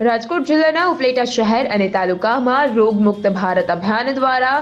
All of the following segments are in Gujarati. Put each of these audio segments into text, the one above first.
રાજકોટ જિલ્લાના ઉપલેટા શહેર અને તાલુકામાં રોગમુક્ત ભારત અભિયાન દ્વારા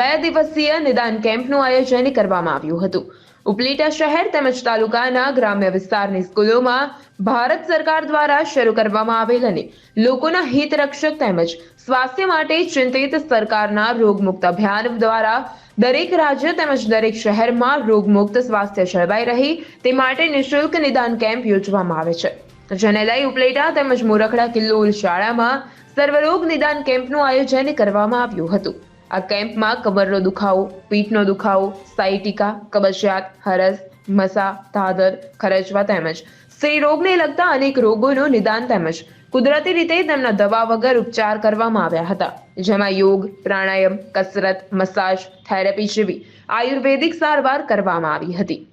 બે દિવસીય નિદાન કેમ્પનું આયોજન કરવામાં આવ્યું હતું. ઉપલેટા શહેર તેમજ તાલુકાના ગ્રામ્ય વિસ્તારની સ્કૂલોમાં ભારત સરકાર દ્વારા શરૂ કરવામાં આવેલ અને લોકોના હિત રક્ષક તેમજ સ્વાસ્થ્ય માટે ચિંતિત સરકારના રોગમુક્ત અભિયાન દ્વારા દરેક રાજ્ય તેમજ દરેક શહેરમાં રોગમુક્ત સ્વાસ્થ્ય જળવાઈ રહે તે માટે નિઃશુલ્ક નિદાન કેમ્પ યોજવામાં આવે છે. જેને લઈ ઉપલેટા તેમજ મોરખડા કિલ્લોલ શાળામાં સર્વરોગ નિદાન કેમ્પનું આયોજન કરવામાં આવ્યું હતું. આ કેમ્પમાં કમરનો દુખાવો, પીઠનો દુખાવો, સાયટિકા, કબજિયાત, હરસ, મસા, ધાદર ખરચવા તેમજ સ્ત્રી રોગને લગતા અનેક રોગોનું નિદાન તેમજ કુદરતી રીતે તેમના દવા વગર ઉપચાર કરવામાં આવ્યા હતા. જેમાં યોગ, પ્રાણાયામ, કસરત, મસાજ, થેરેપી જેવી આયુર્વેદિક સારવાર કરવામાં આવી હતી.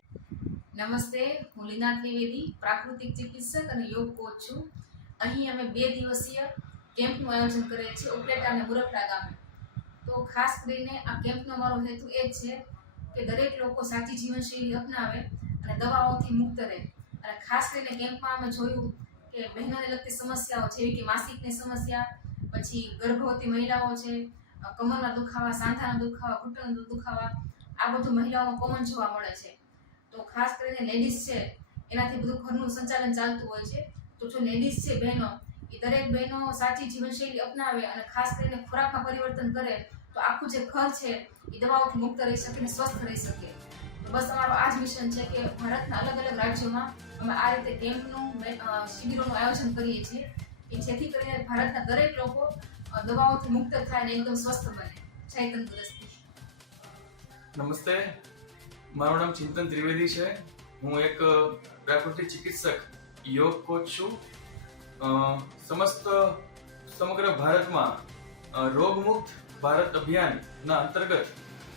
નમસ્તે, હું લીના ત્રિવેદી, પ્રાકૃતિક ચિકિત્સક અને યોગ કોચ છું. અહીં અમે બે દિવસીય કેમ્પનું આયોજન કરીએ છીએ, ઉપલેટા અને મુરખડા ગામે. તો ખાસ કરીને આ કેમ્પનો અમારો હેતુ એ જ છે કે દરેક લોકો સાચી જીવનશૈલી અપનાવે અને દવાઓથી મુક્ત રહે. અને ખાસ કરીને કેમ્પમાં અમે જોયું કે બહેનોને લગતી સમસ્યાઓ જેવી કે માસિકની સમસ્યા, પછી ગર્ભવતી મહિલાઓ છે, કમરના દુખાવા, સાંધાના દુખાવા, ઘૂંટણના દુખાવા, આ બધું મહિલાઓમાં કોમન જોવા મળે છે. તો ખાસ કરીને લેડીઝ છે, એનાથી બધું ઘરનું સંચાલન ચાલતું હોય છે. તો જો લેડીઝ છે, બહેનો, એ દરેક બહેનો સાચી જીવનશૈલી અપનાવે અને ખાસ કરીને ખોરાકમાં પરિવર્તન કરે, તો આખું જે ઘર છે, એ દવાઓથી મુક્ત રહી શકે અને સ્વસ્થ રહી શકે. બસ અમારો આ જ મિશન છે કે ભારતના અલગ અલગ રાજ્યોમાં અમે આ રીતે કેમ્પનું શિબિરોનું આયોજન કરીએ છીએ કે જેથી કરીને ભારતના દરેક લોકો દવાઓથી મુક્ત થાય અને એકદમ સ્વસ્થ બને. જય તંદુરસ્તી. નમસ્તે. મારું નામ ચિંતન ત્રિવેદી છે. હું એક પ્રાકૃતિક ચિકિત્સક, યોગ કોચ છું. સમસ્ત, સમગ્ર ભારતમાં રોગમુક્ત ભારત અભિયાનના અંતર્ગત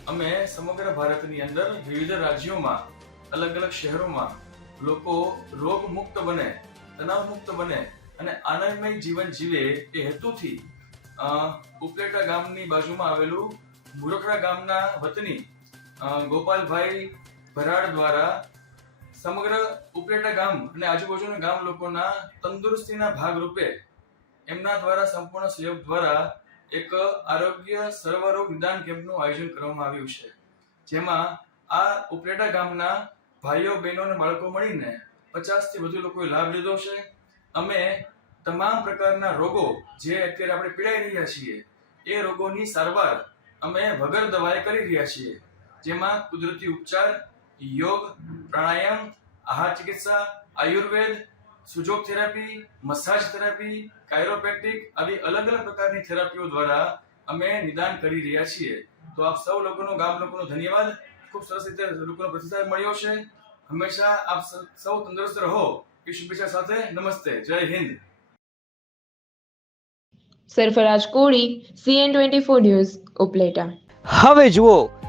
અમે સમગ્ર ભારતની અંદર વિવિધ રાજ્યોમાં અલગ અલગ શહેરોમાં લોકો રોગમુક્ત બને તણાવમુક્ત બને અને આનંદમય જીવન જીવે એ હેતુથી ઉપલેટા ગામની બાજુમાં આવેલું મુરખડા ગામના વતની ગોપાલભાઈ ભરાડ દ્વારા સમગ્ર ઉપલેટા ગામ અને આજુબાજુના ગામ લોકોના તંદુરસ્તીના ભાગરૂપે એમના દ્વારા સંપૂર્ણ સહયોગ દ્વારા એક આરોગ્ય સર્વરોગ નિદાન કેમ્પનું આયોજન કરવામાં આવ્યું છે. જેમાં આ ઉપલેટા ગામના ભાઈઓ, બહેનો અને બાળકો મળીને પચાસથી વધુ લોકોએ લાભ લીધો છે. અમે તમામ પ્રકારના રોગો જે અત્યારે આપણે પીડાઈ રહ્યા છીએ, એ રોગોની સારવાર અમે વગર દવાએ કરી રહ્યા છીએ. જેમાં કુદરતી ઉપચાર યોગ પ્રાણાયામ આહાર ચિકિત્સા આયુર્વેદ સુજોગ થેરાપી મસાજ થેરાપી કાયરોપેક્ટિક આવી અલગ અલગ પ્રકારની થેરાપીઓ દ્વારા અમે નિદાન કરી રહ્યા છીએ. તો આપ સૌ લોકોનો ગામ લોકોનો ધન્યવાદ. ખૂબ સરસ રીતે લોકોનો પ્રતિસાદ મળ્યો છે. હંમેશા આપ સૌ તંદુરસ્ત રહો. એ શુભેચ્છા સાથે નમસ્તે. જય Hind. Sarfaraz Koli CN twenty four news Upleta. હવે જુઓ